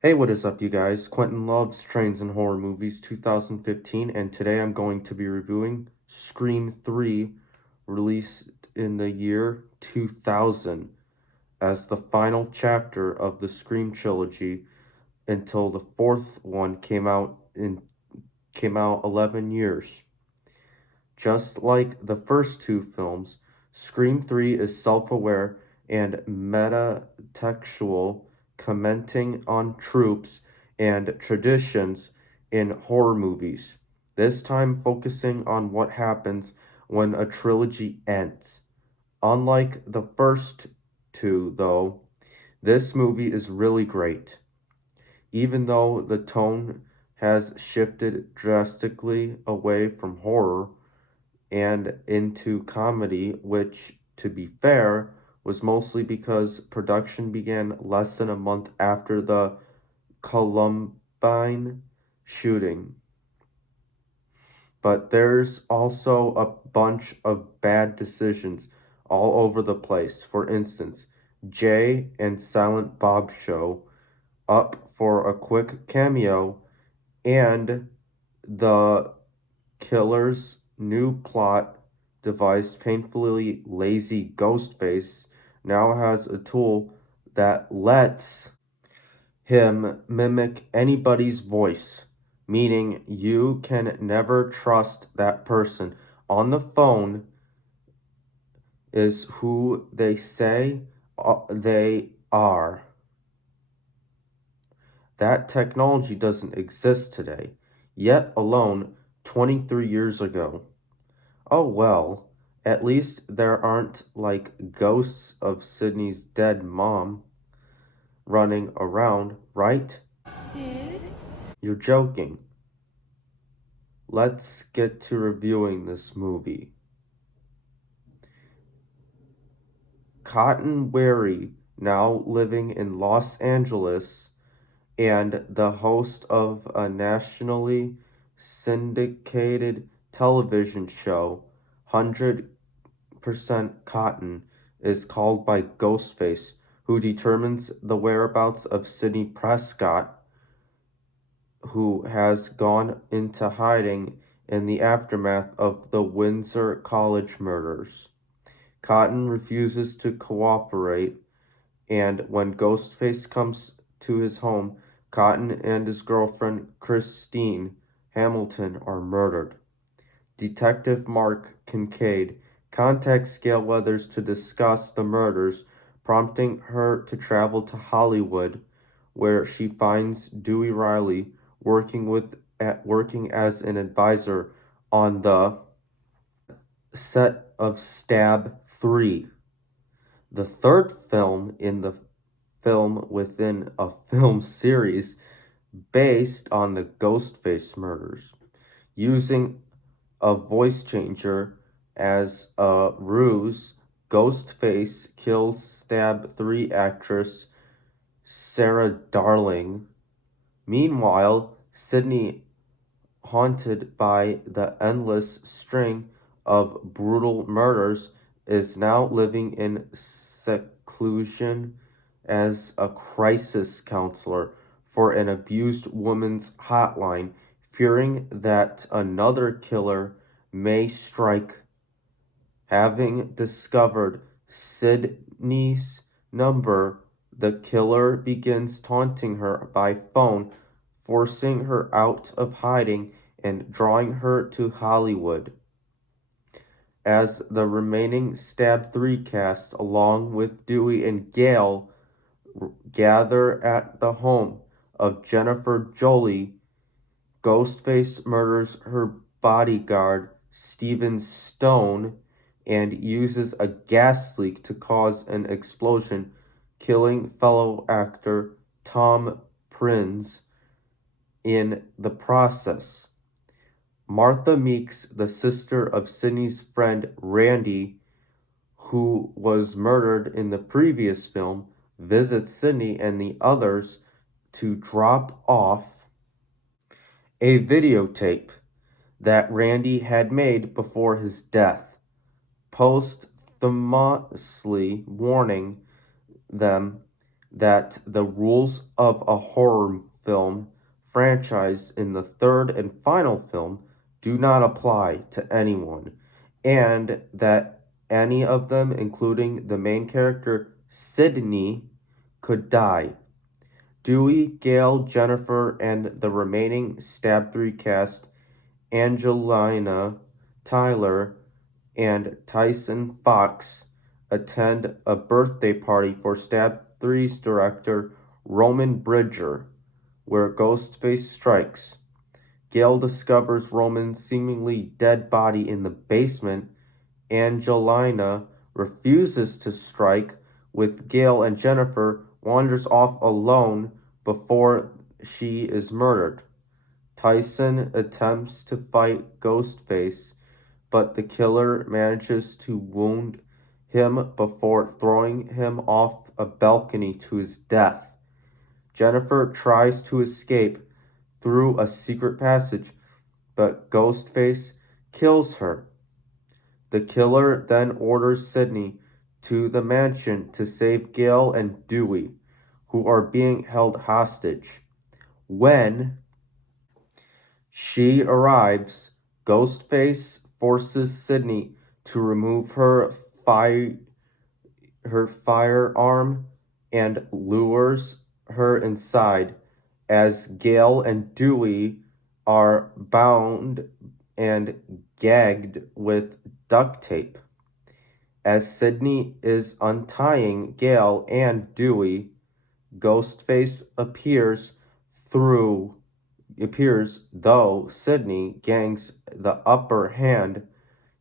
Hey, what is up, you guys? Quentin loves Trains and Horror Movies 2015, and today I'm going to be reviewing Scream 3, released in the year 2000, as the final chapter of the Scream trilogy until the fourth one came out 11 years. Just like the first two films, Scream 3 is self-aware and metatextual, commenting on tropes and traditions in horror movies, this time focusing on what happens when a trilogy ends. Unlike the first two, though, this movie is really great. Even though the tone has shifted drastically away from horror and into comedy, which, to be fair, was mostly because production began less than a month after the Columbine shooting. But there's also a bunch of bad decisions all over the place. For instance, Jay and Silent Bob show up for a quick cameo, and the killer's new plot device, painfully lazy Ghostface, now has a tool that lets him mimic anybody's voice, meaning you can never trust that person on the phone is who they say they are. That technology doesn't exist today, yet alone 23 years ago. Oh well, at least there aren't like ghosts of Sydney's dead mom running around, right? Sid? You're joking. Let's get to reviewing this movie. Cotton Weary, now living in Los Angeles and the host of a nationally syndicated television show, 100% Cotton, is called by Ghostface, who determines the whereabouts of Sidney Prescott, who has gone into hiding in the aftermath of the Windsor College murders. Cotton refuses to cooperate, and when Ghostface comes to his home, Cotton and his girlfriend Christine Hamilton are murdered. Detective Mark Kincaid contacts Gail Weathers to discuss the murders, prompting her to travel to Hollywood, where she finds Dewey Riley working as an advisor on the set of Stab 3, the third film in the film within a film series based on the Ghostface murders. Using a voice changer as a ruse, Ghostface kills Stab 3 actress Sarah Darling. Meanwhile, Sidney, haunted by the endless string of brutal murders, is now living in seclusion as a crisis counselor for an abused woman's hotline, fearing that another killer may strike. Having discovered Sydney's number, the killer begins taunting her by phone, forcing her out of hiding and drawing her to Hollywood. As the remaining Stab 3 cast, along with Dewey and Gale, gather at the home of Jennifer Jolie, Ghostface murders her bodyguard, Steven Stone, and uses a gas leak to cause an explosion, killing fellow actor Tom Prinz in the process. Martha Meeks, the sister of Sidney's friend Randy, who was murdered in the previous film, visits Sidney and the others to drop off a videotape that Randy had made before his death, posthumously warning them that the rules of a horror film franchise in the third and final film do not apply to anyone, and that any of them, including the main character Sydney, could die. Dewey, Gale, Jennifer, and the remaining Stab 3 cast, Angelina, Tyler, and Tyson Fox, attend a birthday party for Stab 3's director Roman Bridger, where Ghostface strikes. Gale discovers Roman's seemingly dead body in the basement. Angelina refuses to strike with Gale, and Jennifer wanders off alone before she is murdered. Tyson attempts to fight Ghostface, but the killer manages to wound him before throwing him off a balcony to his death. Jennifer tries to escape through a secret passage, but Ghostface kills her. The killer then orders Sydney to the mansion to save Gale and Dewey, who are being held hostage. When she arrives, Ghostface forces Sydney to remove her firearm and lures her inside as Gale and Dewey are bound and gagged with duct tape. As Sydney is untying Gale and Dewey, Ghostface appears though Sydney gains the upper hand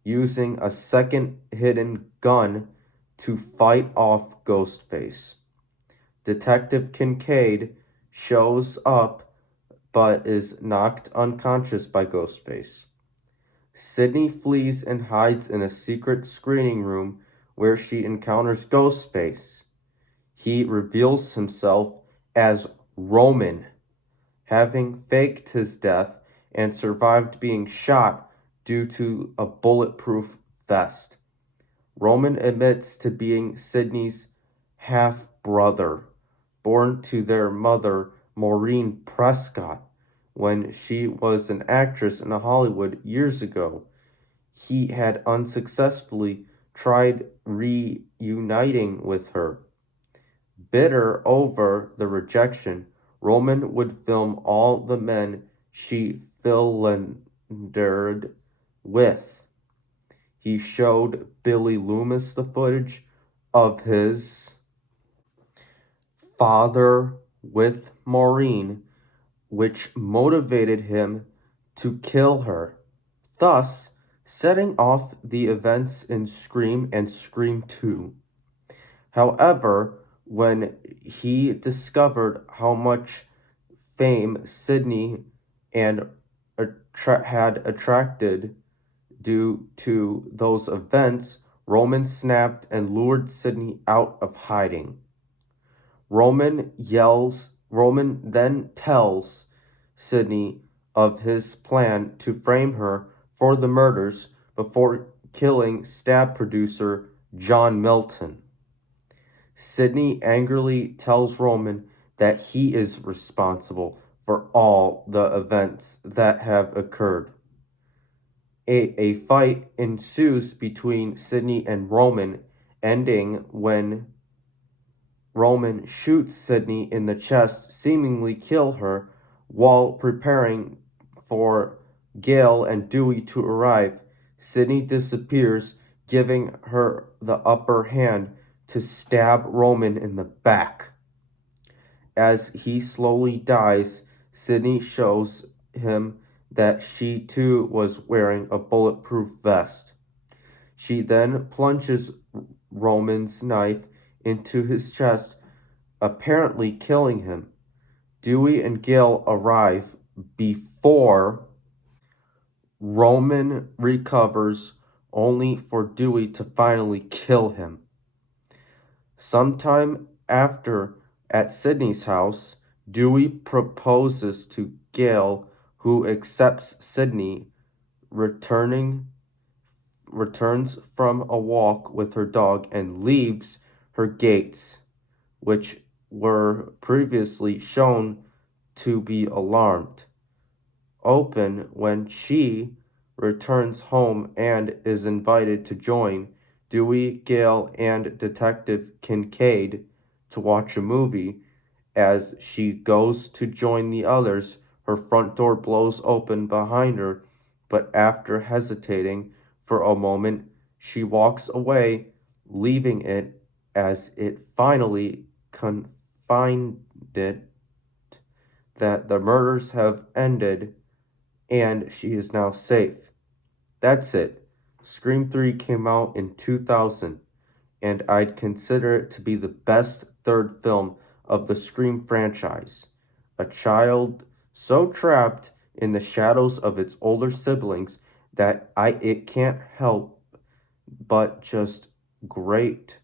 using a second hidden gun to fight off Ghostface. Detective Kincaid shows up but is knocked unconscious by Ghostface. Sydney flees and hides in a secret screening room where she encounters Ghostface. He reveals himself as Roman, having faked his death and survived being shot due to a bulletproof vest. Roman admits to being Sydney's half-brother, born to their mother, Maureen Prescott, when she was an actress in Hollywood years ago. He had unsuccessfully tried reuniting with her. Bitter over the rejection, Roman would film all the men she philandered with. He showed Billy Loomis the footage of his father with Maureen, which motivated him to kill her, thus setting off the events in Scream and Scream 2. However, when he discovered how much fame Sydney and had attracted due to those events, Roman snapped and lured Sydney out of hiding. Roman then tells Sydney of his plan to frame her for the murders before killing Stab producer John Milton. Sydney angrily tells Roman that he is responsible for all the events that have occurred. A fight ensues between Sydney and Roman, ending when Roman shoots Sydney in the chest, seemingly kill her, while preparing for Gale and Dewey to arrive. Sydney disappears, giving her the upper hand to stab Roman in the back. As he slowly dies, Sydney shows him that she too was wearing a bulletproof vest. She then plunges Roman's knife into his chest, apparently killing him. Dewey and Gale arrive before Roman recovers, only for Dewey to finally kill him. Sometime after, at Sydney's house, Dewey proposes to Gale, who accepts Sydney, returns from a walk with her dog and leaves her gates, which were previously shown to be alarmed, open when she returns home and is invited to join Dewey, Gale, and Detective Kincaid to watch a movie. As she goes to join the others, her front door blows open behind her, but after hesitating for a moment, she walks away, leaving it as it finally confided that the murders have ended and she is now safe. That's it. Scream 3 came out in 2000, and I'd consider it to be the best third film of the Scream franchise. A child so trapped in the shadows of its older siblings that it can't help but just great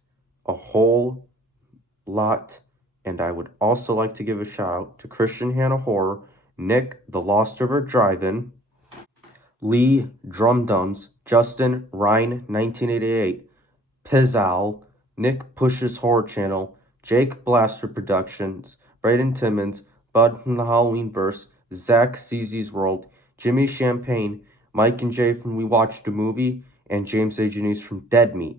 a whole lot. And I would also like to give a shout out to Christian Hannah Horror, Nick the Lost River Drive-In, Lee Drumdums, Justin Ryan 1988, Pizzal, Nick Push's Horror Channel, Jake Blaster Productions, Braden Timmons, Bud from the Halloweenverse, Zach CZ's World, Jimmy Champagne, Mike and Jay from We Watched a Movie, and James A. Janice from Dead Meat.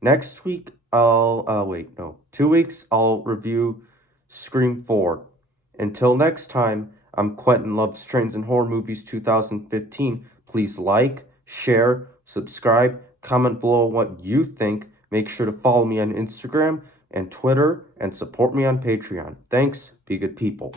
Next week, 2 weeks, I'll review Scream 4. Until next time, I'm Quentin Loves Trains and Horror Movies 2015. Please like, share, subscribe, comment below what you think. Make sure to follow me on Instagram and Twitter and support me on Patreon. Thanks, be good people.